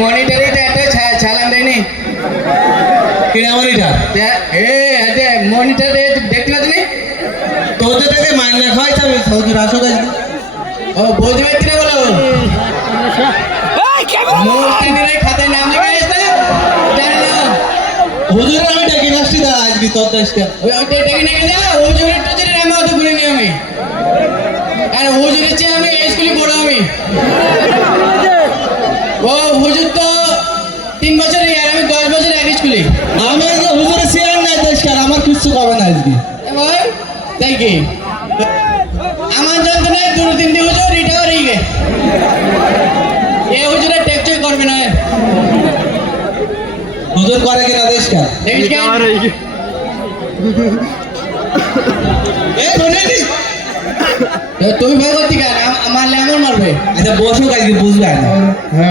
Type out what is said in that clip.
মনিটরে একটা চালান দেয়নি কিনা মনিটার মনিটরে দেখতে পাচ্ছি তোদের থেকে মাইনা খাওয়াইছে আমি সৌদি রাষ্ট্র আসবো ও বলতে পারছি না বলো মসজিদের খাতায় নাম লেখা আছে জানি না হুজুর আমি ডেকে আসছি দা আজকে তোর দেশকে ওইটা ডেকে নিয়ে যা হুজুরের টুজুরের আমি অত ঘুরে নি আমি আর হুজুরের চেয়ে আমি স্কুলে পড়ো আমি ও হুজুর তো 3 বছর আর আমি 10 বছর এক স্কুলে আমি আজকে হুজুরের শেয়ার নাই দেশকে আমার কিচ্ছু হবে না আজকে ভাই তাই কি আমার যন্ত্রণায় 2-3 হুজুর রিটায়ার হয়ে গে এ হুজুরে টেকচই করবে না হুজুর করে কিনা দেশকে দেখিস কেন তুমি ভয় করতে কেন আমার লেমন মারবে আচ্ছা বসো আজকে বুঝবে না